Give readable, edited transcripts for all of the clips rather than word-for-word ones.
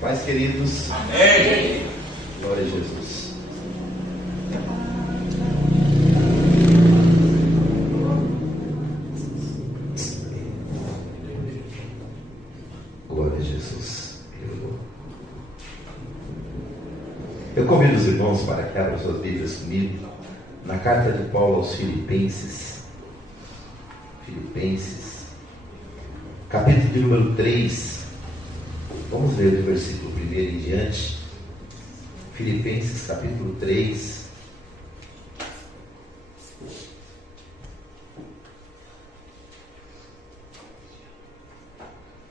Paz, queridos. Amém. Glória a Jesus. Glória a Jesus. Eu convido os irmãos para que abram suas Bíblias comigo na carta de Paulo aos Filipenses. Filipenses, capítulo de número 3. Vamos ler do versículo 1 em diante. Filipenses, capítulo 3.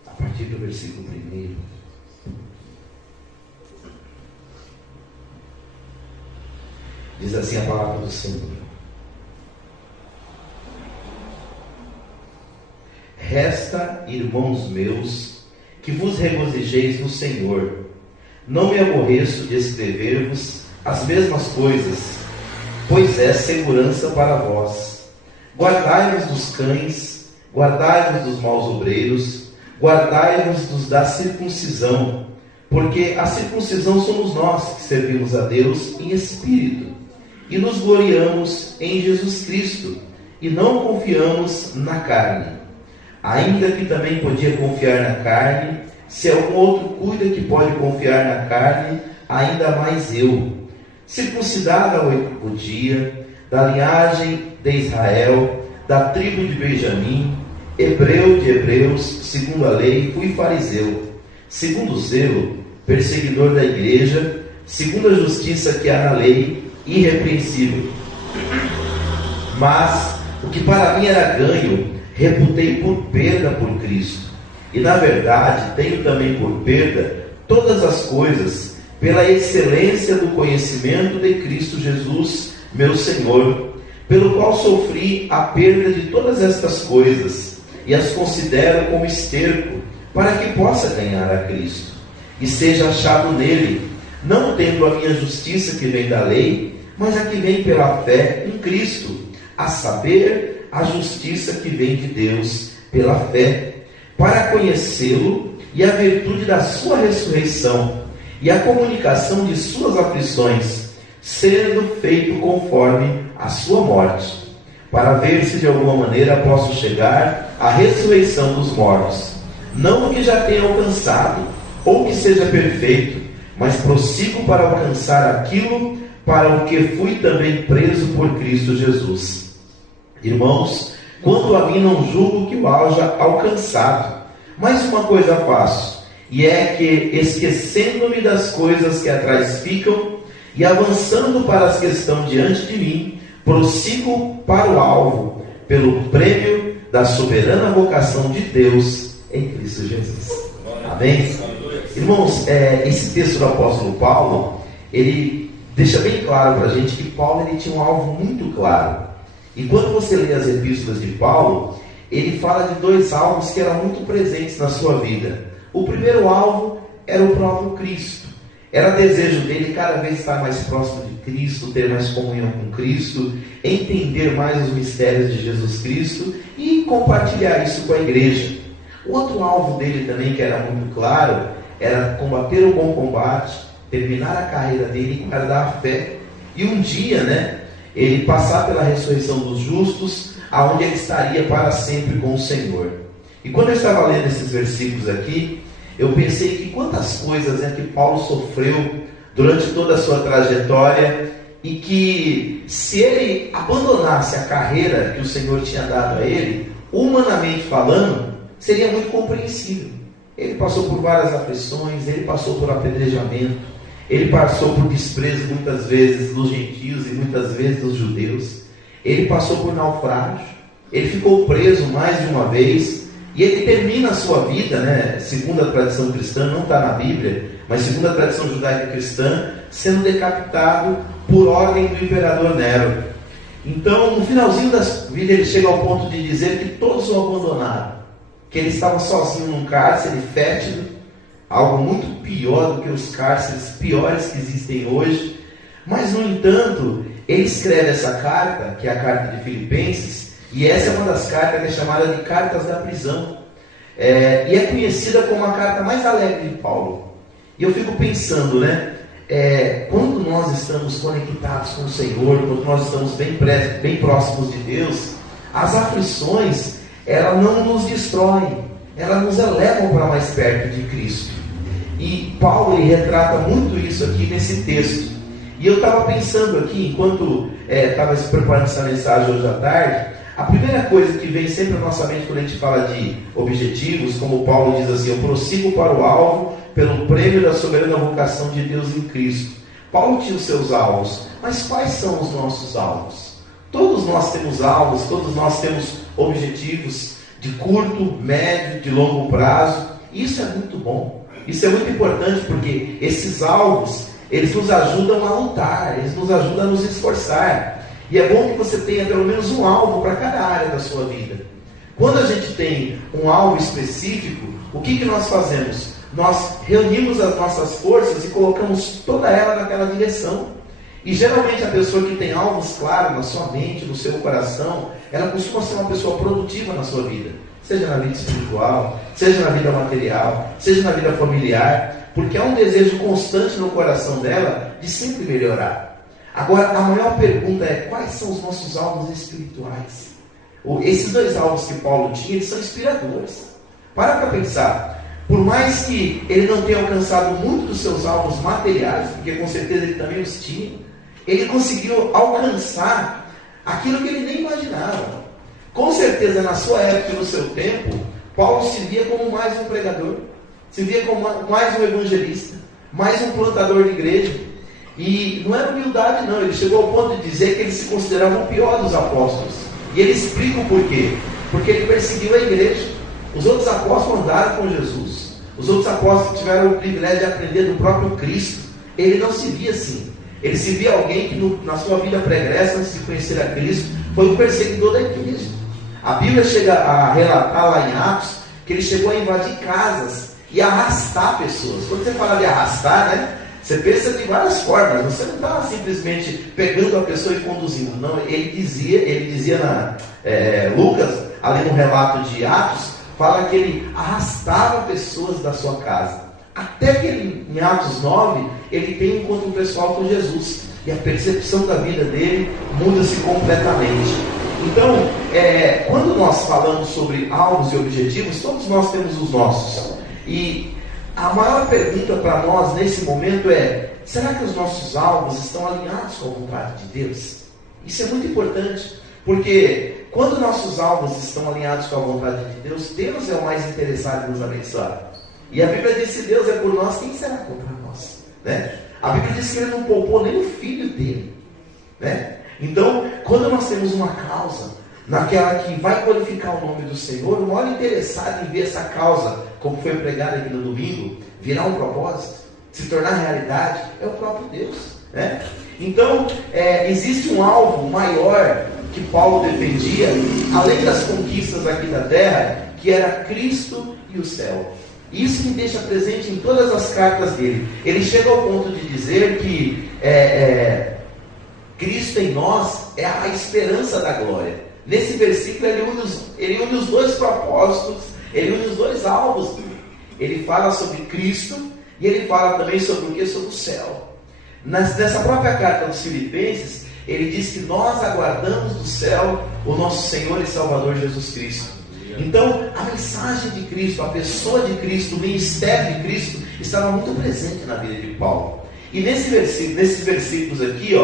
A partir do versículo 1. Diz assim a palavra do Senhor: Resta, irmãos meus, que vos regozijeis no Senhor. Não me aborreço de escrever-vos as mesmas coisas, pois é segurança para vós. Guardai-vos dos cães, guardai-vos dos maus obreiros, guardai-vos dos da circuncisão, porque a circuncisão somos nós que servimos a Deus em espírito, e nos gloriamos em Jesus Cristo, e não confiamos na carne. Ainda que também podia confiar na carne, se algum outro cuida que pode confiar na carne, ainda mais eu. Circuncidado ao 8º dia, da linhagem de Israel, da tribo de Benjamim, hebreu de hebreus, segundo a lei, fui fariseu, segundo o zelo, perseguidor da igreja, segundo a justiça que há na lei, irrepreensível. Mas o que para mim era ganho, reputei por perda por Cristo. E na verdade tenho também por perda todas as coisas, pela excelência do conhecimento de Cristo Jesus, meu Senhor, pelo qual sofri a perda de todas estas coisas, e as considero como esterco, para que possa ganhar a Cristo, e seja achado nele, não tendo a minha justiça que vem da lei, mas a que vem pela fé em Cristo, a saber, a justiça que vem de Deus pela fé, para conhecê-lo e a virtude da sua ressurreição e a comunicação de suas aflições, sendo feito conforme a sua morte, para ver se de alguma maneira posso chegar à ressurreição dos mortos. Não que já tenha alcançado, ou que seja perfeito, mas prossigo para alcançar aquilo para o que fui também preso por Cristo Jesus. Irmãos, quanto a mim não julgo que o haja alcançado, mas uma coisa faço, e é que, esquecendo-me das coisas que atrás ficam, e avançando para as que estão diante de mim, prossigo para o alvo, pelo prêmio da soberana vocação de Deus em Cristo Jesus. Amém? Irmãos, esse texto do apóstolo Paulo, ele deixa bem claro para a gente que Paulo ele tinha um alvo muito claro. E quando você lê as epístolas de Paulo, ele fala de dois alvos que eram muito presentes na sua vida. O primeiro alvo era o próprio Cristo. Era desejo dele cada vez estar mais próximo de Cristo, ter mais comunhão com Cristo, entender mais os mistérios de Jesus Cristo e compartilhar isso com a igreja. O outro alvo dele também, que era muito claro, era combater o bom combate, terminar a carreira dele e guardar a fé. E um dia, ele passar pela ressurreição dos justos, aonde ele estaria para sempre com o Senhor. E quando eu estava lendo esses versículos aqui, eu pensei que quantas coisas que Paulo sofreu durante toda a sua trajetória, e que se ele abandonasse a carreira que o Senhor tinha dado a ele, humanamente falando, seria muito compreensível. Ele passou por várias aflições, ele passou por apedrejamento, ele passou por desprezo muitas vezes dos gentios e muitas vezes dos judeus. Ele passou por naufrágio, ele ficou preso mais de uma vez, e ele termina a sua vida, segundo a tradição cristã, não está na Bíblia, mas segundo a tradição judaica cristã, sendo decapitado por ordem do imperador Nero. Então, no finalzinho da vida, ele chega ao ponto de dizer que todos o abandonaram, que ele estava sozinho num cárcere fétido, algo muito pior do que os cárceres piores que existem hoje. Mas, no entanto, ele escreve essa carta, que é a carta de Filipenses, e essa é uma das cartas que é chamada de cartas da prisão, e é conhecida como a carta mais alegre de Paulo. E eu fico pensando, né? Quando nós estamos conectados com o Senhor, quando nós estamos bem próximos de Deus, as aflições, elas não nos destroem, elas nos elevam para mais perto de Cristo. E Paulo retrata muito isso aqui nesse texto. E eu estava pensando aqui, enquanto estava preparando essa mensagem hoje à tarde, a primeira coisa que vem sempre à nossa mente quando a gente fala de objetivos, como Paulo diz assim: eu prossigo para o alvo pelo prêmio da soberana vocação de Deus em Cristo. Paulo tinha os seus alvos, mas quais são os nossos alvos? Todos nós temos alvos, todos nós temos objetivos de curto, médio, de longo prazo. Isso é muito bom, isso é muito importante, porque esses alvos, eles nos ajudam a lutar, eles nos ajudam a nos esforçar. E é bom que você tenha pelo menos um alvo para cada área da sua vida. Quando a gente tem um alvo específico, o que nós fazemos? Nós reunimos as nossas forças e colocamos toda ela naquela direção. E geralmente a pessoa que tem alvos claros na sua mente, no seu coração, ela costuma ser uma pessoa produtiva na sua vida. Seja na vida espiritual, seja na vida material, seja na vida familiar. Porque há um desejo constante no coração dela de sempre melhorar. Agora, a maior pergunta é: quais são os nossos alvos espirituais? Esses dois alvos que Paulo tinha, eles são inspiradores. Para pensar. Por mais que ele não tenha alcançado muito dos seus alvos materiais, porque com certeza ele também os tinha, ele conseguiu alcançar aquilo que ele nem imaginava. Com certeza, na sua época e no seu tempo, Paulo se via como mais um pregador, se via como mais um evangelista, mais um plantador de igreja. E não era humildade não, ele chegou ao ponto de dizer que ele se considerava o pior dos apóstolos. E ele explica o porquê. Porque ele perseguiu a igreja. Os outros apóstolos andaram com Jesus. Os outros apóstolos tiveram o privilégio de aprender do próprio Cristo. Ele não se via assim. Ele se via alguém que na sua vida pregressa, antes de conhecer a Cristo, foi um perseguidor da igreja. A Bíblia chega a relatar lá em Atos que ele chegou a invadir casas e arrastar pessoas. Quando você fala de arrastar, né? Você pensa de várias formas. Você não está simplesmente pegando a pessoa e conduzindo. Não, ele dizia Lucas, ali no relato de Atos, fala que ele arrastava pessoas da sua casa. Até que em Atos 9, ele tem um encontro pessoal com Jesus. E a percepção da vida dele muda-se completamente. Então, quando nós falamos sobre alvos e objetivos, todos nós temos os nossos. E a maior pergunta para nós nesse momento é: será que os nossos alvos estão alinhados com a vontade de Deus? Isso é muito importante, porque quando nossos alvos estão alinhados com a vontade de Deus, Deus é o mais interessado em nos abençoar. E a Bíblia diz: se Deus é por nós, quem será contra nós? Né? A Bíblia diz que Ele não poupou nem o filho dele. Né? Então, quando nós temos uma causa, naquela que vai glorificar o nome do Senhor, o maior interessado em ver essa causa, como foi pregado aqui no domingo, virar um propósito, se tornar realidade, é o próprio Deus. Né? Então, existe um alvo maior que Paulo defendia, além das conquistas aqui da terra, que era Cristo e o céu. Isso me deixa presente em todas as cartas dele. Ele chega ao ponto de dizer que Cristo em nós é a esperança da glória. Nesse versículo ele une os dois propósitos, ele une os dois alvos. Ele fala sobre Cristo e ele fala também sobre o que? Sobre o céu. Nessa própria carta dos Filipenses, ele diz que nós aguardamos do céu o nosso Senhor e Salvador Jesus Cristo. Então, a mensagem de Cristo, a pessoa de Cristo, o ministério de Cristo estava muito presente na vida de Paulo. E nesses versículos aqui,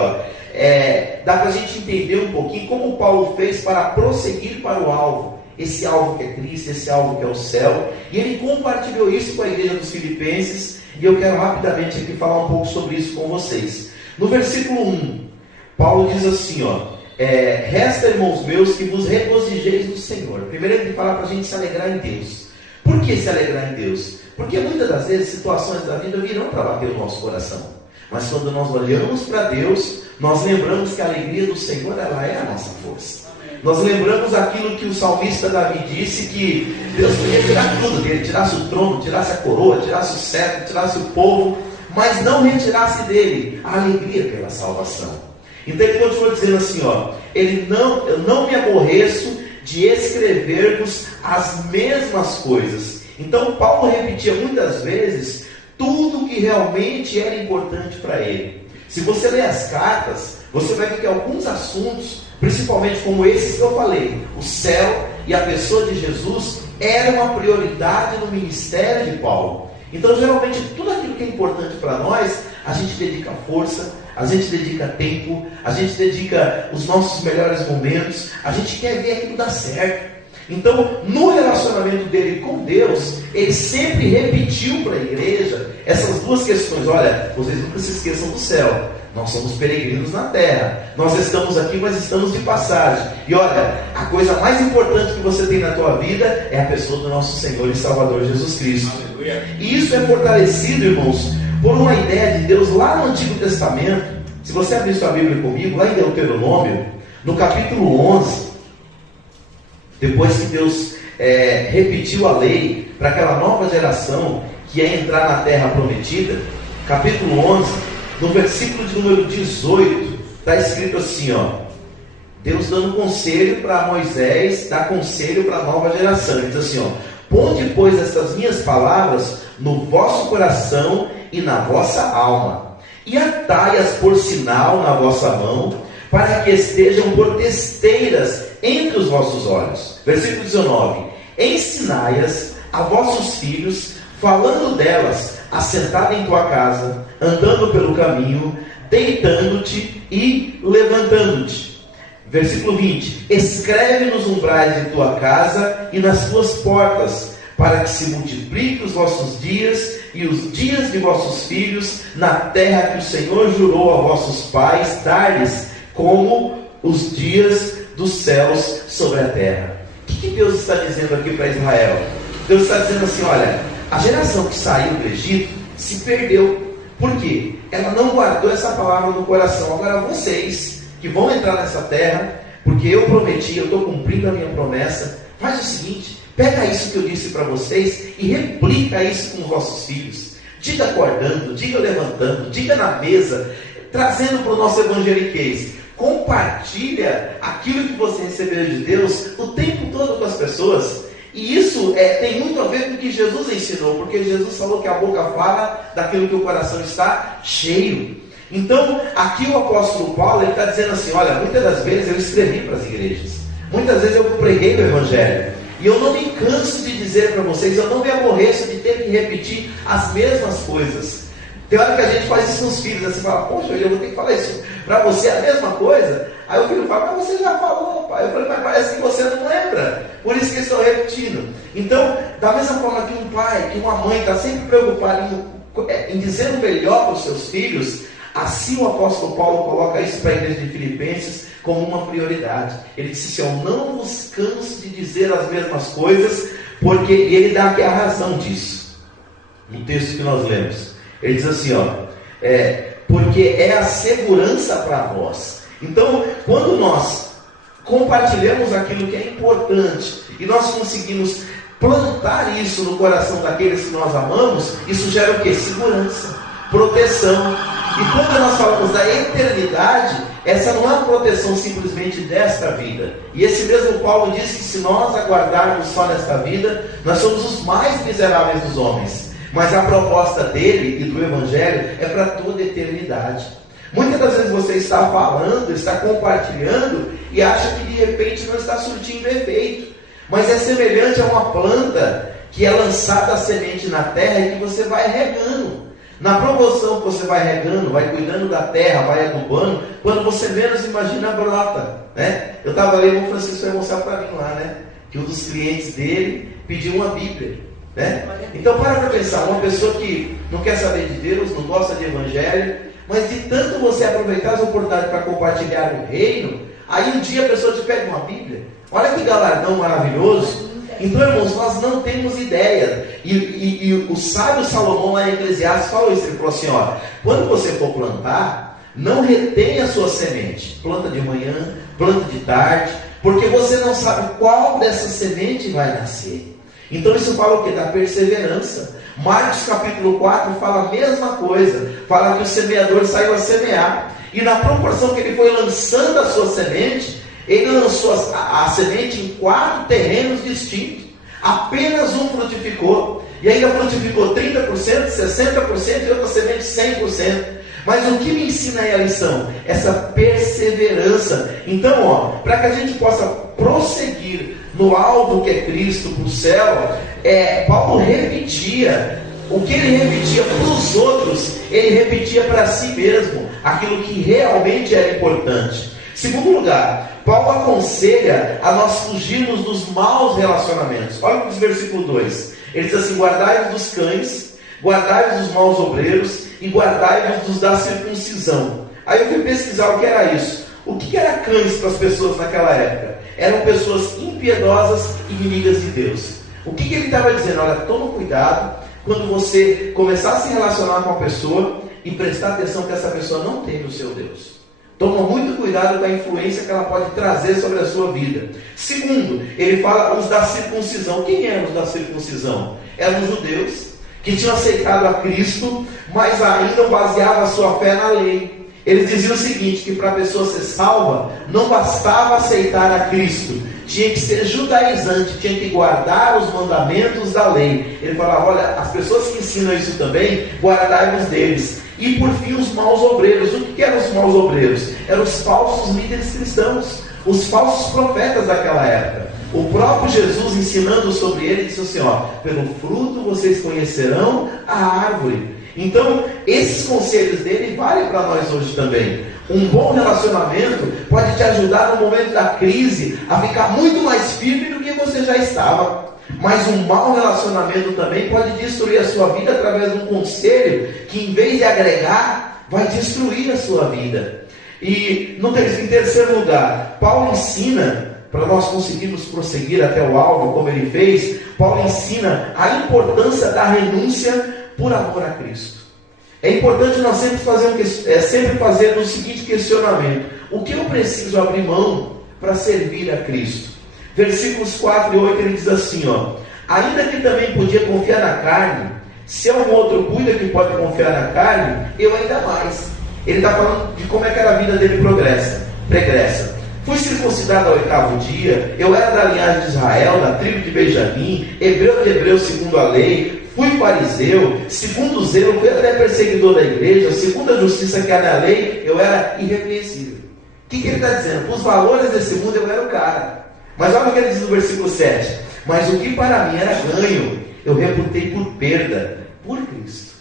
dá para a gente entender um pouquinho como Paulo fez para prosseguir para o alvo. Esse alvo que é Cristo, esse alvo que é o céu. E ele compartilhou isso com a igreja dos Filipenses. E eu quero rapidamente aqui falar um pouco sobre isso com vocês. No versículo 1, Paulo diz assim, resta, irmãos meus, que vos regozijeis no Senhor. Primeiro ele fala para a gente se alegrar em Deus. Por que se alegrar em Deus? Porque muitas das vezes situações da vida virão para bater o nosso coração. Mas quando nós olhamos para Deus, nós lembramos que a alegria do Senhor, ela é a nossa força. Nós lembramos aquilo que o salmista Davi disse, que Deus podia tirar tudo dele, tirasse o trono, tirasse a coroa, tirasse o cetro, tirasse o povo, mas não retirasse dele a alegria pela salvação. Então ele continua dizendo assim, eu não me aborreço de escrever-vos as mesmas coisas. Então Paulo repetia muitas vezes tudo que que realmente era importante para ele. Se você ler as cartas, você vai ver que alguns assuntos, principalmente como esses que eu falei, o céu e a pessoa de Jesus, era uma prioridade no ministério de Paulo. Então, geralmente, tudo aquilo que é importante para nós, a gente dedica força, a gente dedica tempo, a gente dedica os nossos melhores momentos, a gente quer ver aquilo dar certo. Então, no relacionamento dele com Deus, ele sempre repetiu para a igreja essas duas questões. Olha, vocês nunca se esqueçam do céu. Nós somos peregrinos na terra. Nós estamos aqui, mas estamos de passagem. E olha, a coisa mais importante que você tem na tua vida é a pessoa do nosso Senhor e Salvador Jesus Cristo. Aleluia. E isso é fortalecido, irmãos, por uma ideia de Deus lá no Antigo Testamento. Se você abrir sua Bíblia comigo, lá em Deuteronômio, no capítulo 11, depois que Deus repetiu a lei para aquela nova geração que ia entrar na terra prometida, capítulo 11, no versículo de número 18, está escrito assim, Deus dando conselho para Moisés, dá conselho para a nova geração. Ele diz assim, ponde, pois, estas minhas palavras no vosso coração e na vossa alma, e atai-as por sinal na vossa mão, para que estejam por testeiras entre os vossos olhos. Versículo 19: ensinai-as a vossos filhos, falando delas, assentado em tua casa, andando pelo caminho, deitando-te e levantando-te. Versículo 20: escreve nos umbrais de tua casa e nas tuas portas, para que se multipliquem os vossos dias e os dias de vossos filhos na terra que o Senhor jurou a vossos pais dar-lhes, como os dias dos céus sobre a terra. O que Deus está dizendo aqui para Israel? Deus está dizendo assim, olha, a geração que saiu do Egito se perdeu. Por quê? Ela não guardou essa palavra no coração. Agora vocês que vão entrar nessa terra, porque eu prometi, eu estou cumprindo a minha promessa, faz o seguinte, pega isso que eu disse para vocês e replica isso com os vossos filhos. Diga acordando, diga levantando, diga na mesa, trazendo para o nosso evangeliquez. Compartilha aquilo que você recebeu de Deus o tempo todo com as pessoas. E isso tem muito a ver com o que Jesus ensinou, porque Jesus falou que a boca fala daquilo que o coração está cheio. Então, aqui o apóstolo Paulo está dizendo assim, olha, muitas das vezes eu escrevi para as igrejas, muitas vezes eu preguei o evangelho, e eu não me canso de dizer para vocês, eu não me aborreço de ter que repetir as mesmas coisas. Tem hora que a gente faz isso nos filhos, né? Você fala, poxa, eu vou ter que falar isso para você, a mesma coisa. Aí o filho fala, mas você já falou, pai. Eu falei, mas parece que você não lembra, por isso que estou repetindo. Então, da mesma forma que um pai, que uma mãe está sempre preocupado em dizer o melhor para os seus filhos, assim o apóstolo Paulo coloca isso para a igreja de Filipenses como uma prioridade. Ele disse assim, eu não vos canso de dizer as mesmas coisas, porque ele dá aqui a razão disso, no texto que nós lemos. Ele diz assim, porque é a segurança para vós. Então, quando nós compartilhamos aquilo que é importante e nós conseguimos plantar isso no coração daqueles que nós amamos, isso gera o quê? Segurança, proteção. E quando nós falamos da eternidade, essa não é uma proteção simplesmente desta vida. E esse mesmo Paulo diz que se nós aguardarmos só nesta vida, nós somos os mais miseráveis dos homens. Mas a proposta dele e do Evangelho é para toda a eternidade. Muitas das vezes você está falando, está compartilhando e acha que de repente não está surtindo efeito. Mas é semelhante a uma planta que é lançada a semente na terra e que você vai regando. Na proporção que você vai regando, vai cuidando da terra, vai adubando, quando você menos imagina, brota. Né? Eu estava lendo, o Francisco vai mostrar para mim lá, né? Que um dos clientes dele pediu uma Bíblia. Né? Então para pensar, uma pessoa que não quer saber de Deus, não gosta de evangelho, mas de tanto você aproveitar as oportunidades para compartilhar o reino, aí um dia a pessoa te pede uma Bíblia. Olha que galardão maravilhoso. Então, irmãos, nós não temos ideia. E o sábio Salomão lá em Eclesiastes falou isso. Ele falou assim, quando você for plantar, não retenha a sua semente. Planta de manhã, planta de tarde, porque você não sabe qual dessa semente vai nascer. Então isso fala o quê? Da perseverança. Marcos capítulo 4 fala a mesma coisa. Fala que o semeador saiu a semear. E na proporção que ele foi lançando a sua semente, ele lançou a semente em 4 terrenos distintos. Apenas um frutificou. e ainda frutificou 30%, 60% e outra semente 100%. Mas o que me ensina aí a lição? Essa perseverança. Então, para que a gente possa prosseguir no alvo que é Cristo, para o céu, Paulo repetia. O que ele repetia para os outros, ele repetia para si mesmo, aquilo que realmente era importante. Segundo lugar, Paulo aconselha a nós fugirmos dos maus relacionamentos. Olha o versículo 2. Ele diz assim: guardai-vos dos cães, guardai-vos dos maus obreiros e guardai-vos dos da circuncisão. Aí eu fui pesquisar o que era isso. O que era cães para as pessoas naquela época? Eram pessoas impiedosas e inimigas de Deus. O que ele estava dizendo? Olha, toma cuidado quando você começar a se relacionar com a pessoa e prestar atenção que essa pessoa não tem o seu Deus. Toma muito cuidado com a influência que ela pode trazer sobre a sua vida. Segundo, ele fala os da circuncisão. Quem eram os da circuncisão? Eram os judeus que tinham aceitado a Cristo, mas ainda baseavam a sua fé na lei. Eles diziam o seguinte, que para a pessoa ser salva, não bastava aceitar a Cristo, tinha que ser judaizante, tinha que guardar os mandamentos da lei. Ele falava, olha, as pessoas que ensinam isso também, guardai-vos deles. E por fim os maus obreiros. O que eram os maus obreiros? Eram os falsos líderes cristãos, os falsos profetas daquela época. O próprio Jesus, ensinando sobre ele, disse assim, pelo fruto vocês conhecerão a árvore. Então, esses conselhos dele valem para nós hoje também. Um bom relacionamento pode te ajudar no momento da crise a ficar muito mais firme do que você já estava. Mas um mau relacionamento também pode destruir a sua vida através de um conselho que, em vez de agregar, vai destruir a sua vida. E em terceiro lugar, Paulo ensina, para nós conseguirmos prosseguir até o alvo, como ele fez, Paulo ensina a importância da renúncia por amor a Cristo. É importante nós sempre fazer o seguinte questionamento: o que eu preciso abrir mão para servir a Cristo? Versículos 4 e 8 ele diz assim, ainda que também podia confiar na carne, se algum outro cuida que pode confiar na carne, eu ainda mais. Ele está falando de como é que a vida dele pregressa. Fui circuncidado ao 8º dia, eu era da linhagem de Israel, da tribo de Benjamim, hebreu de hebreus segundo a lei, fui fariseu, segundo o zelo, fui até perseguidor da igreja, segundo a justiça que há na lei, eu era irrepreensível. O que ele está dizendo? Os valores desse mundo eu era o cara. Mas olha o que ele diz no versículo 7. Mas o que para mim era ganho, eu reputei por perda, por Cristo.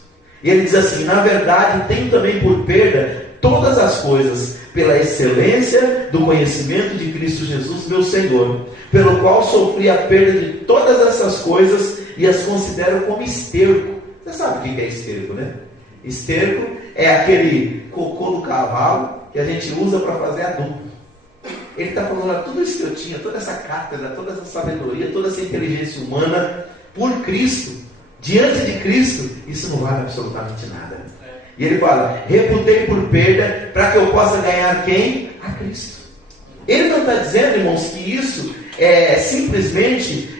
E ele diz assim, na verdade tenho também por perda todas as coisas, pela excelência do conhecimento de Cristo Jesus, meu Senhor, pelo qual sofri a perda de todas essas coisas e as considero como esterco. Você sabe o que é esterco, né? Esterco é aquele cocô do cavalo que a gente usa para fazer adubo. Ele está falando, tudo isso que eu tinha, toda essa cátedra, toda essa sabedoria, toda essa inteligência humana, por Cristo, diante de Cristo, isso não vale absolutamente nada. E ele fala, reputei por perda, para que eu possa ganhar quem? A Cristo. Ele não está dizendo, irmãos, que isso é simplesmente,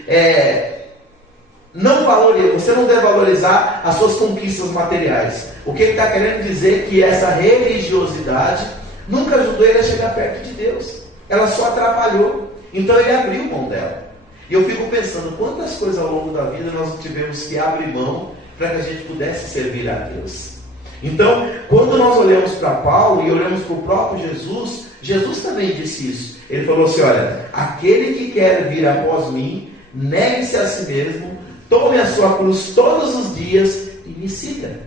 você não deve valorizar as suas conquistas materiais. O que ele está querendo dizer é que essa religiosidade nunca ajudou ele a chegar perto de Deus. Ela só atrapalhou. Então ele abriu mão dela. E eu fico pensando, quantas coisas ao longo da vida nós tivemos que abrir mão para que a gente pudesse servir a Deus. Então, quando nós olhamos para Paulo e olhamos para o próprio Jesus, Jesus também disse isso. Ele falou assim, olha, aquele que quer vir após mim, negue-se a si mesmo, tome a sua cruz todos os dias e me siga.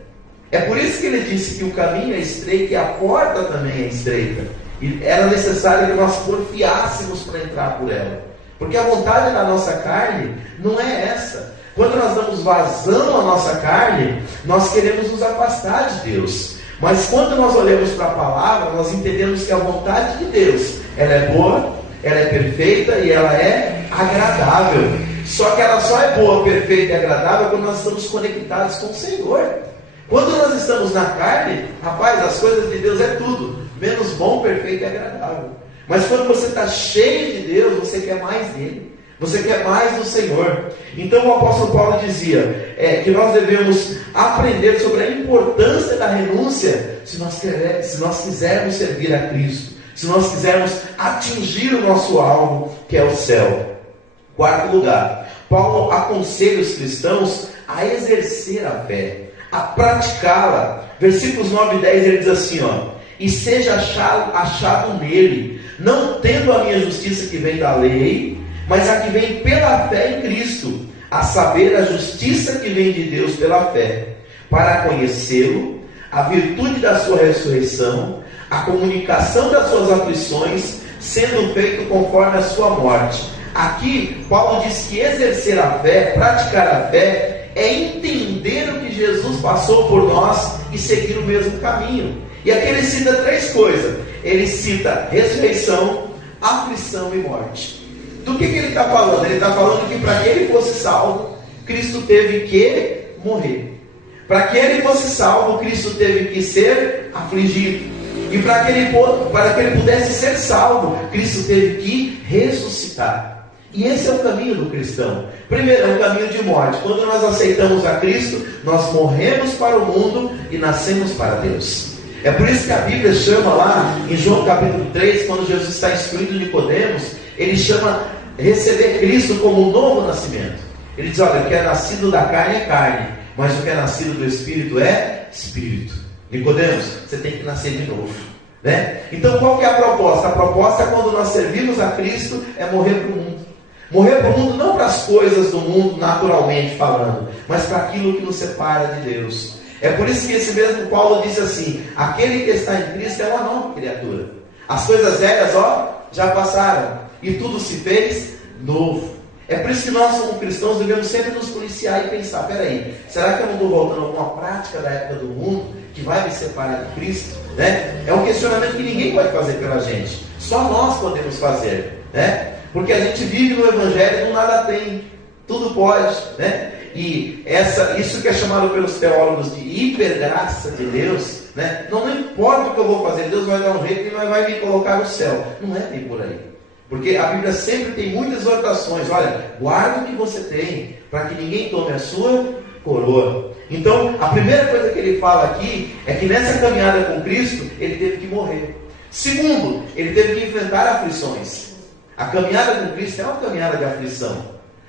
É por isso que ele disse que o caminho é estreito e a porta também é estreita. E era necessário que nós porfiássemos para entrar por ela. Porque a vontade da nossa carne não é essa. Quando nós damos vazão à nossa carne, nós queremos nos afastar de Deus. Mas quando nós olhamos para a palavra, nós entendemos que a vontade de Deus, ela é boa, ela é perfeita e ela é agradável. Só que ela só é boa, perfeita e agradável quando nós estamos conectados com o Senhor. Quando nós estamos na carne, rapaz, as coisas de Deus é tudo, menos bom, perfeito e agradável. Mas quando você está cheio de Deus, você quer mais dele. Você quer mais do Senhor. Então o apóstolo Paulo dizia que nós devemos aprender sobre a importância da renúncia se nós quisermos servir a Cristo, se nós quisermos atingir o nosso alvo, que é o céu. Quarto lugar, Paulo aconselha os cristãos a exercer a fé, a praticá-la. Versículos 9 e 10 ele diz assim, e seja achado nele, não tendo a minha justiça que vem da lei, mas a que vem pela fé em Cristo, a saber, a justiça que vem de Deus pela fé, para conhecê-lo, a virtude da sua ressurreição, a comunicação das suas aflições, sendo feito conforme a sua morte. Aqui, Paulo diz que exercer a fé, praticar a fé, é entender o que Jesus passou por nós e seguir o mesmo caminho. E aqui ele cita 3 coisas. Ele cita ressurreição, aflição e morte. Do que ele está falando? Ele está falando que para que ele fosse salvo, Cristo teve que morrer. Para que ele fosse salvo, Cristo teve que ser afligido. E para que ele pudesse ser salvo, Cristo teve que ressuscitar. E esse é o caminho do cristão. Primeiro, é o caminho de morte. Quando nós aceitamos a Cristo, nós morremos para o mundo e nascemos para Deus. É por isso que a Bíblia chama lá, em João capítulo 3, quando Jesus está instruindo Nicodemos, ele chama receber Cristo como um novo nascimento. Ele diz, olha, o que é nascido da carne é carne, mas o que é nascido do Espírito é Espírito. Nicodemos, você tem que nascer de novo, né? Então qual que é a proposta? A proposta, quando nós servimos a Cristo, é morrer para o mundo. Morrer para o mundo não para as coisas do mundo, naturalmente falando, mas para aquilo que nos separa de Deus. É por isso que esse mesmo Paulo disse assim, aquele que está em Cristo é uma nova criatura. As coisas velhas, já passaram, e tudo se fez novo. É por isso que nós, como cristãos, devemos sempre nos policiar e pensar, peraí, será que eu não estou voltando a alguma prática da época do mundo que vai me separar de Cristo? Né? É um questionamento que ninguém pode fazer pela gente, só nós podemos fazer, né? Porque a gente vive no Evangelho e do nada tem, tudo pode, né? E isso que é chamado pelos teólogos de hipergraça de Deus, né? Não importa o que eu vou fazer, Deus vai dar um jeito e vai me colocar no céu. Não é bem por aí. Porque a Bíblia sempre tem muitas exortações. Olha, guarda o que você tem, para que ninguém tome a sua coroa. Então, a primeira coisa que ele fala aqui é que nessa caminhada com Cristo, ele teve que morrer. Segundo, ele teve que enfrentar aflições. A caminhada com Cristo é uma caminhada de aflição.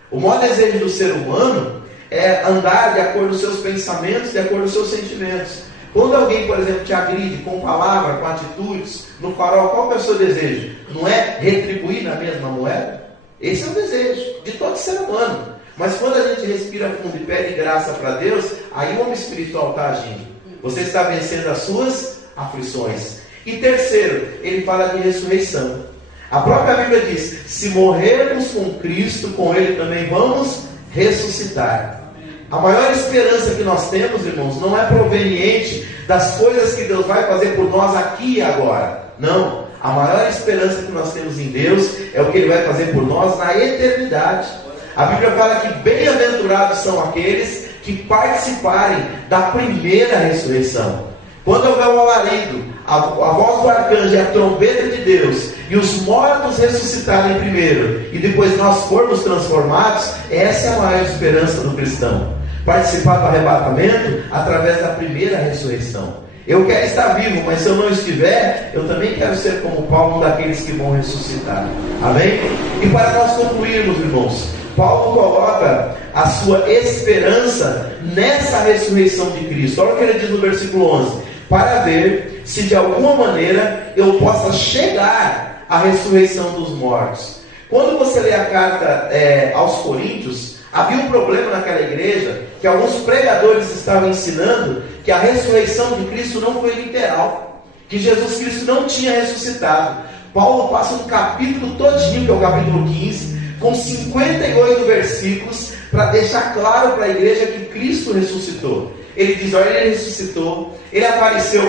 O maior desejo do ser humano é andar de acordo com os seus pensamentos, de acordo com os seus sentimentos. Quando alguém, por exemplo, te agride com palavra, com atitudes, no farol, qual é o seu desejo? Não é retribuir na mesma moeda? Esse é o desejo de todo ser humano. Mas quando a gente respira fundo e pede graça para Deus, aí o homem espiritual está agindo. Você está vencendo as suas aflições. E terceiro, ele fala de ressurreição. A própria Bíblia diz, se morrermos com Cristo, com Ele também vamos ressuscitar. A maior esperança que nós temos, irmãos, não é proveniente das coisas que Deus vai fazer por nós aqui e agora. Não. A maior esperança que nós temos em Deus é o que Ele vai fazer por nós na eternidade. A Bíblia fala que bem-aventurados são aqueles que participarem da primeira ressurreição. Quando houver o alarido, a voz do arcanjo e a trombeta de Deus, e os mortos ressuscitarem primeiro, e depois nós formos transformados, essa é a maior esperança do cristão. Participar do arrebatamento através da primeira ressurreição. Eu quero estar vivo, mas se eu não estiver, eu também quero ser como Paulo, um daqueles que vão ressuscitar. Amém? E para nós concluirmos, irmãos, Paulo coloca a sua esperança nessa ressurreição de Cristo. Olha o que ele diz no versículo 11: para ver se de alguma maneira eu possa chegar à ressurreição dos mortos. Quando você lê a carta aos Coríntios, havia um problema naquela igreja, que alguns pregadores estavam ensinando que a ressurreição de Cristo não foi literal, que Jesus Cristo não tinha ressuscitado. Paulo passa um capítulo todinho, que é o capítulo 15, com 58 versículos, para deixar claro para a igreja que Cristo ressuscitou. Ele diz, olha, ele ressuscitou, ele apareceu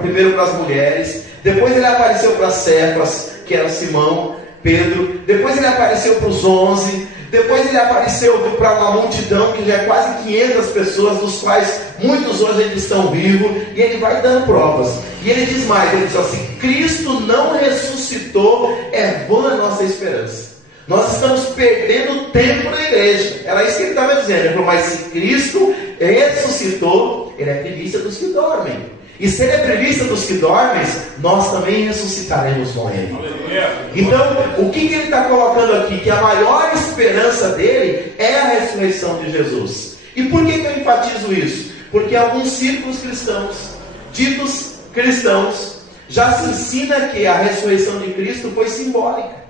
primeiro para as mulheres, depois ele apareceu para Cefas, que era Simão, Pedro, depois ele apareceu para os 11, depois ele apareceu para uma multidão, que já é quase 500 pessoas, dos quais muitos hoje ainda estão vivos, e ele vai dando provas. E ele diz mais, ele diz assim, Cristo não ressuscitou, é vã a nossa esperança. Nós estamos perdendo tempo na igreja. Era isso que ele estava dizendo. Ele falou, mas se Cristo ressuscitou, ele é primícia dos que dormem. E se ele é primícia dos que dormem, nós também ressuscitaremos com ele. Então, o que ele está colocando aqui? Que a maior esperança dele é a ressurreição de Jesus. E por que eu enfatizo isso? Porque alguns círculos cristãos, ditos cristãos, já se ensina que a ressurreição de Cristo foi simbólica.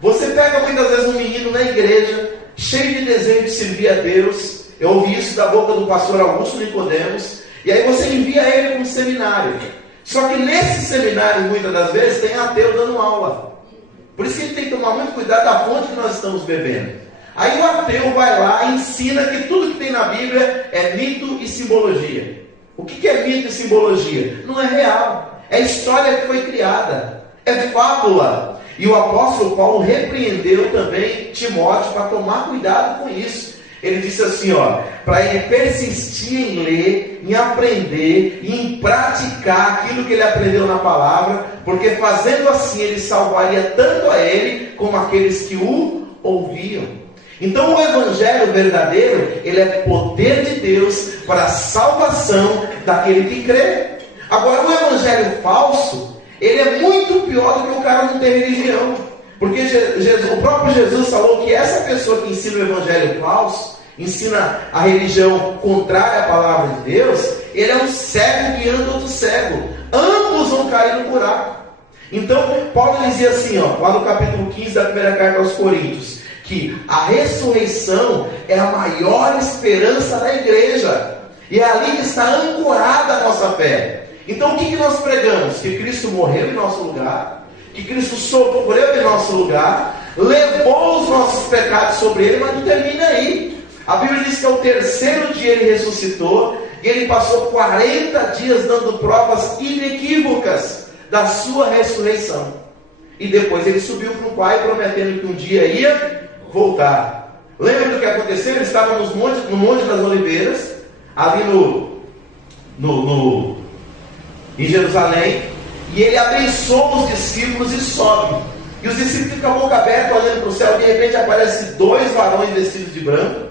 Você pega muitas vezes um menino na igreja, cheio de desejo de servir a Deus. Eu ouvi isso da boca do pastor Augusto Nicodemos. E aí você envia ele para um seminário. Só que nesse seminário, muitas das vezes, tem ateu dando aula. Por isso que a gente tem que tomar muito cuidado da fonte que nós estamos bebendo. Aí o ateu vai lá e ensina que tudo que tem na Bíblia é mito e simbologia. O que é mito e simbologia? Não é real. É história que foi criada. É fábula. E o apóstolo Paulo repreendeu também Timóteo para tomar cuidado com isso. Ele disse assim, para ele persistir em ler, em aprender e em praticar aquilo que ele aprendeu na palavra, porque fazendo assim ele salvaria tanto a ele como aqueles que o ouviam. Então o evangelho verdadeiro, ele é poder de Deus para a salvação daquele que crê. Agora o evangelho falso, ele é muito pior do que o cara não ter religião. Porque o próprio Jesus falou que essa pessoa que ensina o evangelho falso, ensina a religião contrária à palavra de Deus, ele é um cego guiando outro cego. Ambos vão cair no buraco. Então, Paulo dizia assim, lá no capítulo 15 da primeira carta aos Coríntios, que a ressurreição é a maior esperança da igreja. E é ali que está ancorada a nossa fé. Então, o que nós pregamos? Que Cristo morreu em nosso lugar, que Cristo sofreu em nosso lugar, levou os nossos pecados sobre ele, mas não termina aí. A Bíblia diz que ao terceiro dia ele ressuscitou, e ele passou 40 dias dando provas inequívocas da sua ressurreição. E depois ele subiu para o Pai, prometendo que um dia ia voltar. Lembra do que aconteceu? Ele estava no Monte das Oliveiras, ali em Jerusalém, e ele abençoa os discípulos e sobe. E os discípulos ficam com a boca aberta olhando para o céu. De repente aparecem 2 varões vestidos de branco,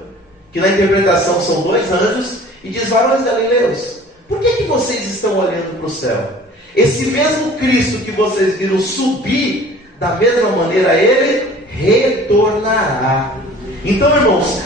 que na interpretação são 2 anjos, e diz: varões galileus, por que vocês estão olhando para o céu? Esse mesmo Cristo que vocês viram subir, da mesma maneira ele retornará. Então, irmãos,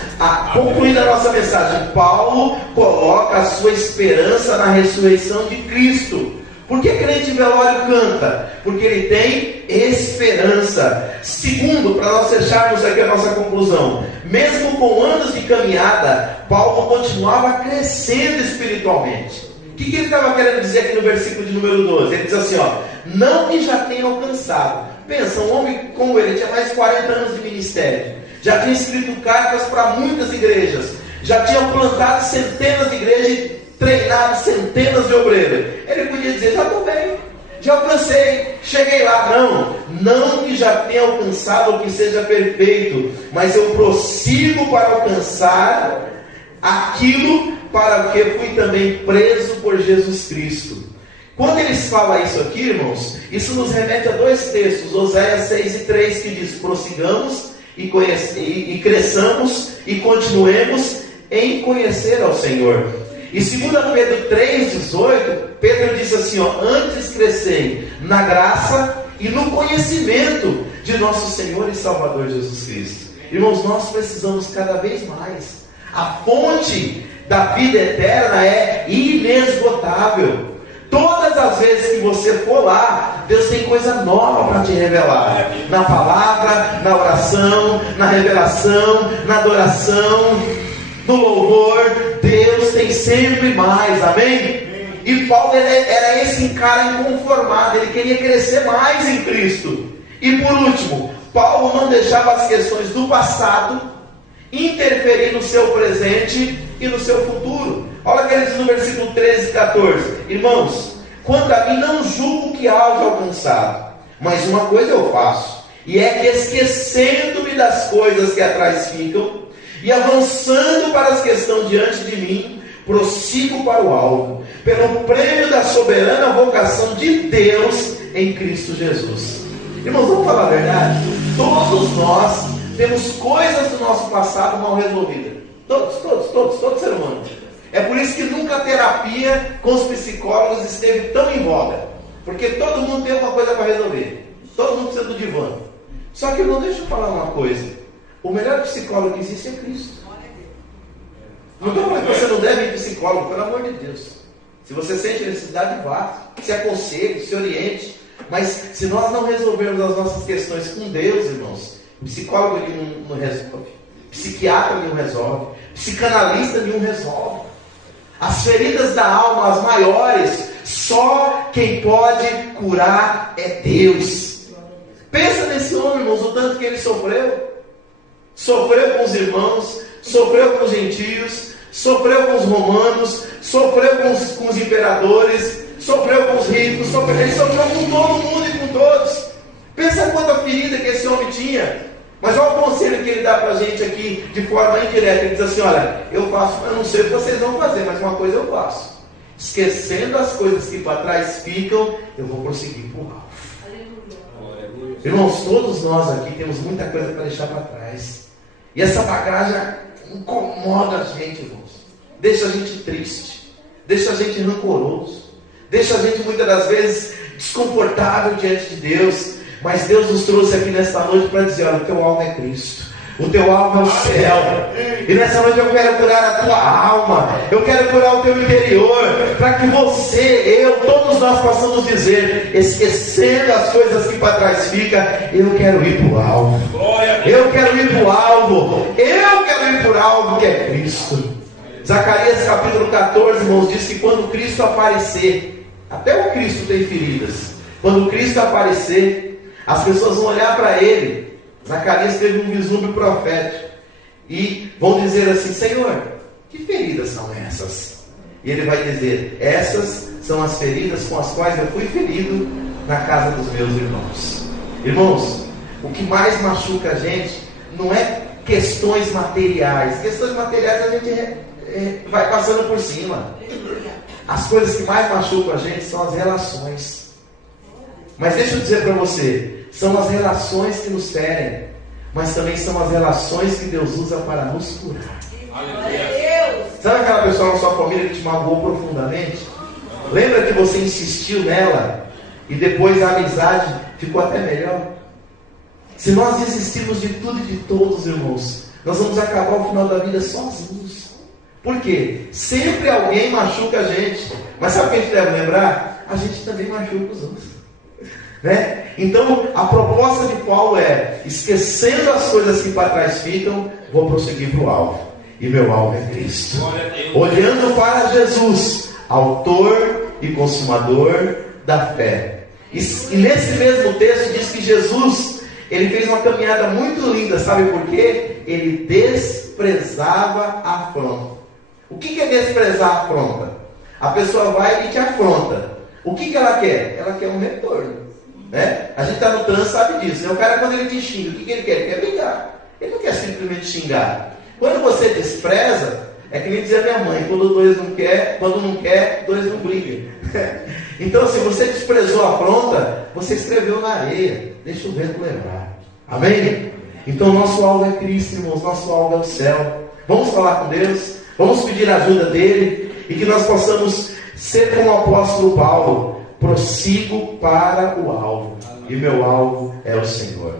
concluindo a nossa mensagem, Paulo coloca a sua esperança na ressurreição de Cristo. Por que crente em velório canta? Porque ele tem esperança. Segundo, para nós fecharmos aqui a nossa conclusão, mesmo com anos de caminhada, Paulo continuava crescendo espiritualmente. O que ele estava querendo dizer aqui no versículo de número 12? Ele diz assim, não que já tenha alcançado. Pensa, um homem como ele tinha mais de 40 anos de ministério, já tinha escrito cartas para muitas igrejas, já tinha plantado centenas de igrejas e treinado centenas de obreiros. Ele podia dizer: já estou bem, já alcancei, cheguei lá. Não que já tenha alcançado ou que seja perfeito, mas eu prossigo para alcançar aquilo para o que fui também preso por Jesus Cristo. Quando eles falam isso aqui, irmãos, isso nos remete a 2 textos, Oséias 6:3, que diz: prossigamos e cresçamos e continuemos em conhecer ao Senhor. E 2 Pedro 3,18, Pedro diz assim: antes crescei na graça e no conhecimento de nosso Senhor e Salvador Jesus Cristo. Irmãos, nós precisamos cada vez mais. A fonte da vida eterna é inesgotável. Todas as vezes que você for lá, Deus tem coisa nova para te revelar. Na palavra, na oração, na revelação, na adoração, no louvor. Deus tem sempre mais, amém? E Paulo era esse cara inconformado, ele queria crescer mais em Cristo. E por último, Paulo não deixava as questões do passado interferir no seu presente e no seu futuro. Olha o que ele diz no versículo 13 e 14: irmãos, quanto a mim não julgo que haja alcançado, mas uma coisa eu faço, e é que esquecendo-me das coisas que atrás ficam, e avançando para as que estão diante de mim, prossigo para o alvo, pelo prêmio da soberana vocação de Deus em Cristo Jesus. Irmãos, vamos falar a verdade? Todos nós temos coisas do nosso passado mal resolvidas. Todo ser humano. É por isso que nunca a terapia com os psicólogos esteve tão em voga. Porque todo mundo tem uma coisa para resolver. Todo mundo precisa do divã. Só que, irmão, deixa eu falar uma coisa. O melhor psicólogo que existe é Cristo. Não estou falando que você não deve ir psicólogo, pelo amor de Deus. Se você sente necessidade, vá, se aconselhe, se oriente. Mas se nós não resolvermos as nossas questões com Deus, irmãos, psicólogo ele não resolve, psiquiatra ele não resolve, psicanalista ele não resolve. As feridas da alma, as maiores, só quem pode curar é Deus. Pensa nesse homem, irmãos, o tanto que ele sofreu. Sofreu com os irmãos, sofreu com os gentios, sofreu com os romanos, sofreu com os imperadores, sofreu com os ricos, ele sofreu com todo mundo e com todos. Pensa quanta ferida que esse homem tinha. Mas olha o conselho que ele dá para a gente aqui de forma indireta. Ele diz assim: olha, eu faço, eu não sei o que vocês vão fazer, mas uma coisa eu faço. Esquecendo as coisas que para trás ficam, eu vou prosseguir para o alvo. Irmãos, todos nós aqui temos muita coisa para deixar para trás. E essa bagagem incomoda a gente, irmãos. Deixa a gente triste, deixa a gente rancoroso, deixa a gente muitas das vezes desconfortável diante de Deus. Mas Deus nos trouxe aqui nesta noite para dizer: olha, o teu alvo é Cristo, o teu alvo é o céu. E nessa noite eu quero curar a tua alma, eu quero curar o teu interior, para que você, eu, todos nós possamos dizer, esquecendo as coisas que para trás ficam, eu quero ir para o alvo, eu quero ir para o alvo, eu quero ir para o alvo que é Cristo. Zacarias capítulo 14, irmãos, diz que quando Cristo aparecer, até o Cristo tem feridas, quando Cristo aparecer, as pessoas vão olhar para ele. Zacarias teve um vislumbre profético e vão dizer assim: Senhor, que feridas são essas? E ele vai dizer: essas são as feridas com as quais eu fui ferido na casa dos meus irmãos. Irmãos, o que mais machuca a gente não é questões materiais. Questões materiais a gente vai passando por cima. As coisas que mais machucam a gente são as relações. Mas deixa eu dizer para você, são as relações que nos ferem, mas também são as relações que Deus usa para nos curar. Sabe aquela pessoa na sua família que te magoou profundamente? Lembra que você insistiu nela e depois a amizade ficou até melhor? Se nós desistirmos de tudo e de todos, irmãos, nós vamos acabar o final da vida sozinhos. Por quê? Sempre alguém machuca a gente. Mas sabe o que a gente deve lembrar? A gente também machuca os outros. Né? Então a proposta de Paulo é: esquecendo as coisas que para trás ficam, vou prosseguir para o alvo, e meu alvo é Cristo, olhando para Jesus, autor e consumador da fé. E nesse mesmo texto diz que Jesus, ele fez uma caminhada muito linda. Sabe por quê? Ele desprezava a afronta. O que é desprezar a afronta? A pessoa vai e te afronta. O que ela quer? Ela quer um retorno. Né? A gente está no trânsito, sabe disso. O cara, quando ele te xinga, o que ele quer? Ele quer brigar. Ele não quer simplesmente xingar. Quando você despreza, é que nem dizia minha mãe: quando não quer, dois não brigam. Então, se você desprezou a afronta, você escreveu na areia. Deixa o vento levar. Amém? Então, nosso alvo é Cristo, irmãos. Nosso alvo é o céu. Vamos falar com Deus, vamos pedir a ajuda dele, e que nós possamos ser como o apóstolo Paulo: prossigo para o alvo, e meu alvo é o Senhor.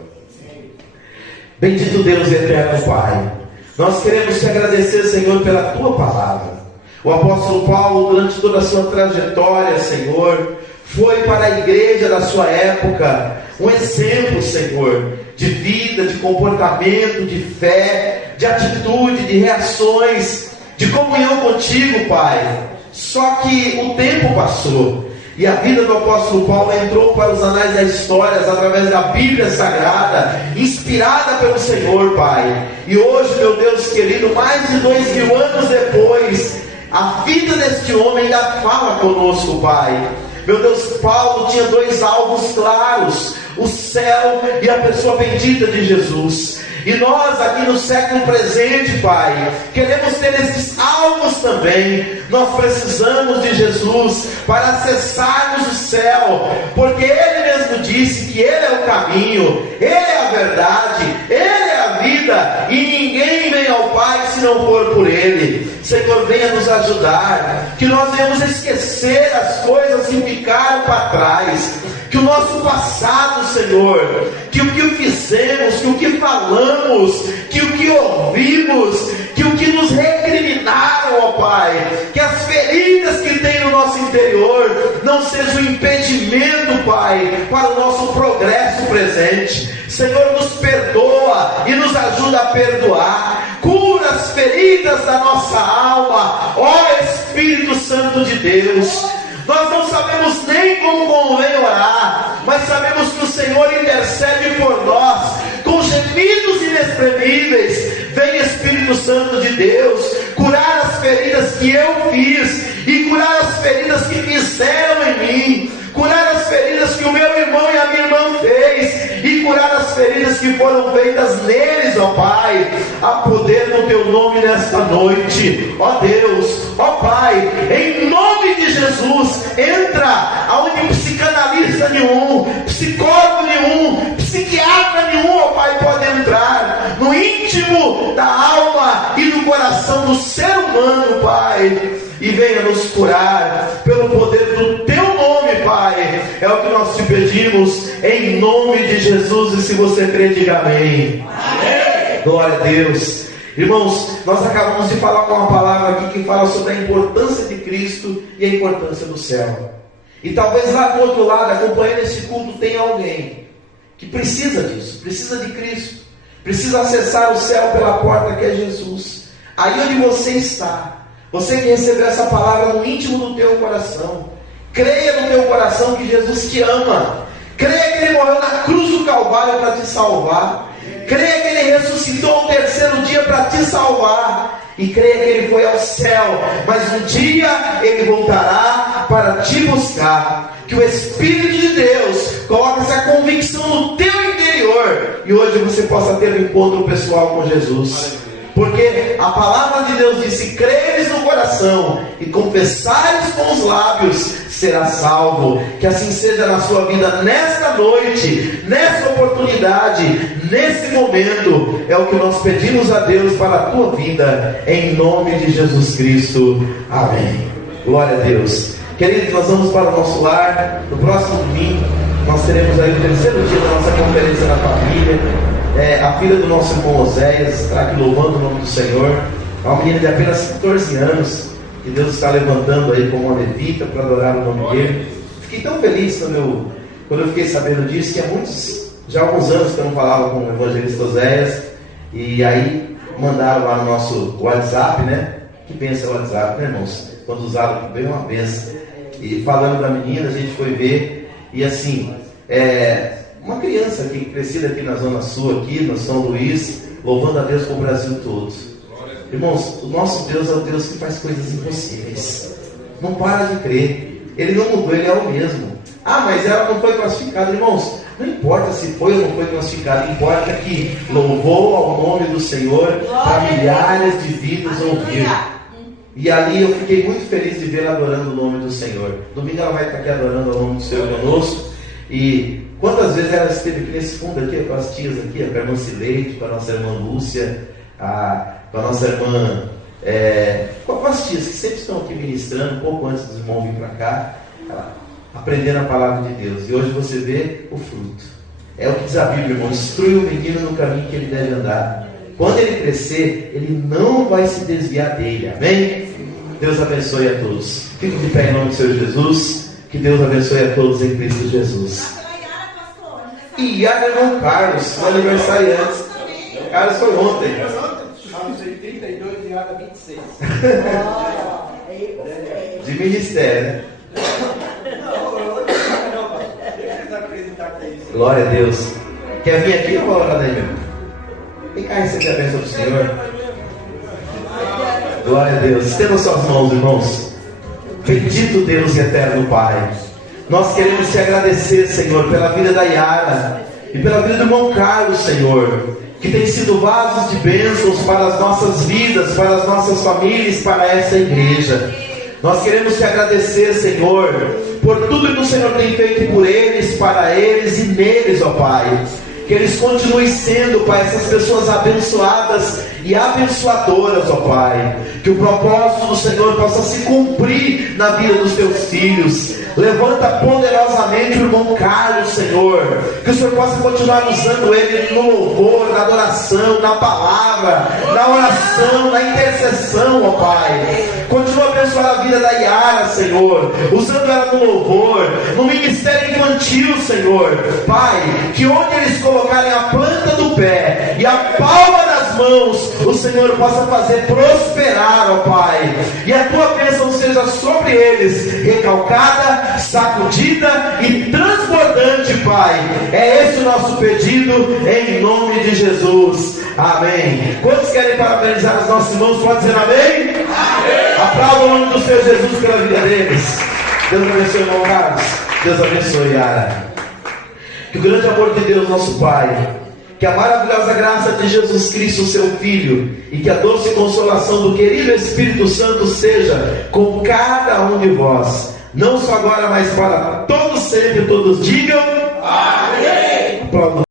Bendito Deus eterno Pai, nós queremos te agradecer, Senhor, pela tua palavra. O apóstolo Paulo, durante toda a sua trajetória, Senhor, foi para a igreja da sua época um exemplo, Senhor, de vida, de comportamento, de fé, de atitude, de reações, de comunhão contigo, Pai. Só que o tempo passou e a vida do apóstolo Paulo entrou para os anais da história através da Bíblia Sagrada, inspirada pelo Senhor, Pai. E hoje, meu Deus querido, mais de 2000 anos depois, a vida deste homem ainda fala conosco, Pai. Meu Deus, Paulo tinha dois alvos claros: o céu e a pessoa bendita de Jesus. E nós aqui no século presente, Pai, queremos ter esses alvos também. Nós precisamos de Jesus para acessarmos o céu, porque Ele mesmo disse que Ele é o caminho, Ele é a verdade, Ele é a vida, e ninguém vem ao Pai se não for por Ele. Senhor, venha nos ajudar, que nós venhamos esquecer as coisas que ficaram para trás, que o nosso passado, Senhor, que o que fizemos, que o que falamos, que o que ouvimos, que o que nos recriminaram, ó Pai, que as feridas que tem no nosso interior não sejam um impedimento, Pai, para o nosso progresso presente. Senhor, nos perdoa e nos ajuda a perdoar. Cura as feridas da nossa alma, ó Espírito Santo de Deus. Nós não sabemos nem como convém orar, mas sabemos que o Senhor intercede por nós com gemidos inexprimíveis. Vem, Espírito Santo de Deus, curar as feridas que eu fiz e curar as feridas que fizeram em mim, curar as feridas que o meu irmão e a minha irmã fez e curar as feridas que foram feitas neles, ó Pai. Há poder no Teu nome nesta noite, ó Deus, ó Pai, em nome de Jesus. Entra aonde psicanalista nenhum, psicólogo nenhum, psiquiatra nenhum, ó Pai, pode entrar no íntimo da alma e do coração do ser humano, Pai, e venha nos curar pelo poder do Teu nome, Pai. É o que nós te pedimos em nome de Jesus. E se você crê, diga amém. Amém. Glória a Deus. Irmãos, nós acabamos de falar uma palavra aqui que fala sobre a importância de Cristo e a importância do céu. E talvez lá do outro lado, acompanhando esse culto, tenha alguém que precisa disso, precisa de Cristo, precisa acessar o céu pela porta que é Jesus. Aí onde você está, você que recebeu essa palavra no íntimo do teu coração, creia no teu coração que Jesus te ama. Creia que Ele morreu na cruz do Calvário para te salvar. Creia que Ele ressuscitou ao terceiro dia para te salvar. E creia que Ele foi ao céu, mas um dia Ele voltará para te buscar. Que o Espírito de Deus coloque essa convicção no teu interior e hoje você possa ter um encontro pessoal com Jesus. Porque a palavra de Deus diz: se creres no coração e confessares com os lábios, será salvo. Que assim seja na sua vida nesta noite, nessa oportunidade, nesse momento. É o que nós pedimos a Deus para a tua vida, em nome de Jesus Cristo. Amém. Glória a Deus. Queridos, nós vamos para o nosso lar. No próximo domingo nós teremos aí o terceiro dia da nossa conferência na família. A filha do nosso irmão Oséias estará aqui louvando o nome do Senhor. É uma menina de apenas 14 anos que Deus está levantando aí como uma levita para adorar o nome dele. Fiquei tão feliz quando eu fiquei sabendo disso, que já há alguns anos que eu não falava com o evangelista Oséias, e aí mandaram lá no nosso WhatsApp, né? Que benção o WhatsApp, né, irmãos? Quando usaram, veio uma benção. E falando da menina, a gente foi ver, e assim, uma criança aqui, crescida aqui na Zona Sul, aqui no São Luís, louvando a Deus com o Brasil todo. Irmãos, o nosso Deus é o Deus que faz coisas impossíveis. Não para de crer. Ele não mudou, Ele é o mesmo. Ah, mas ela não foi classificada. Irmãos, não importa se foi ou não foi classificada, importa que louvou ao nome do Senhor para milhares de vidas ouvir. E ali eu fiquei muito feliz de vê-la adorando o nome do Senhor. Domingo ela vai estar aqui adorando o nome do Senhor conosco. E quantas vezes ela esteve aqui nesse fundo aqui, com as tias aqui, com a irmã Cileide, com a nossa irmã Lúcia, com a nossa irmã, com as tias que sempre estão aqui ministrando, um pouco antes dos irmãos vir para cá, aprendendo a palavra de Deus. E hoje você vê o fruto. É o que diz a Bíblia, irmão: instrui o menino no caminho que ele deve andar. Quando ele crescer, ele não vai se desviar dele. Amém? Deus abençoe a todos. Fique de pé em nome do Senhor Jesus. Que Deus abençoe a todos em Cristo Jesus. E Yara, irmão Carlos, no aniversário antes. Carlos foi ontem. Carlos tem 32 e Yara 26. De ministério, né? Glória a Deus. Quer vir aqui ou orar daí mesmo? Vem cá receber a bênção do Senhor. Glória a Deus. Estenda suas mãos, irmãos. Bendito Deus e eterno Pai, nós queremos te agradecer, Senhor, pela vida da Yara e pela vida do irmão Carlos, Senhor, que tem sido vasos de bênçãos para as nossas vidas, para as nossas famílias, para essa igreja. Nós queremos te agradecer, Senhor, por tudo que o Senhor tem feito por eles, para eles e neles, ó Pai. que eles continuem sendo, Pai, essas pessoas abençoadas e abençoadoras, ó Pai. Que o propósito do Senhor possa se cumprir na vida dos teus filhos. Levanta poderosamente o irmão Carlos, Senhor. Que o Senhor possa continuar usando ele no louvor, na adoração, na palavra, na oração, na intercessão, ó Pai. Continua a abençoar a vida da Yara, Senhor, usando ela no louvor, no ministério infantil, Senhor. Pai, que onde eles colocarem a planta do pé e a palma das mãos, o Senhor possa fazer prosperar, ó Pai. E a tua bênção seja sobre eles, recalcada, sacudida e transbordante, Pai. É esse o nosso pedido, em nome de Jesus. Amém. Quantos querem parabenizar os nossos irmãos? Pode dizer amém? Amém. Aplauda o nome do Senhor Jesus pela vida deles. Deus abençoe, irmão Carlos. Deus abençoe, Yara. Que o grande amor de Deus, nosso Pai, que a maravilhosa graça de Jesus Cristo, seu Filho, e que a doce consolação do querido Espírito Santo seja com cada um de vós, não só agora, mas para todos sempre. Todos digam amém.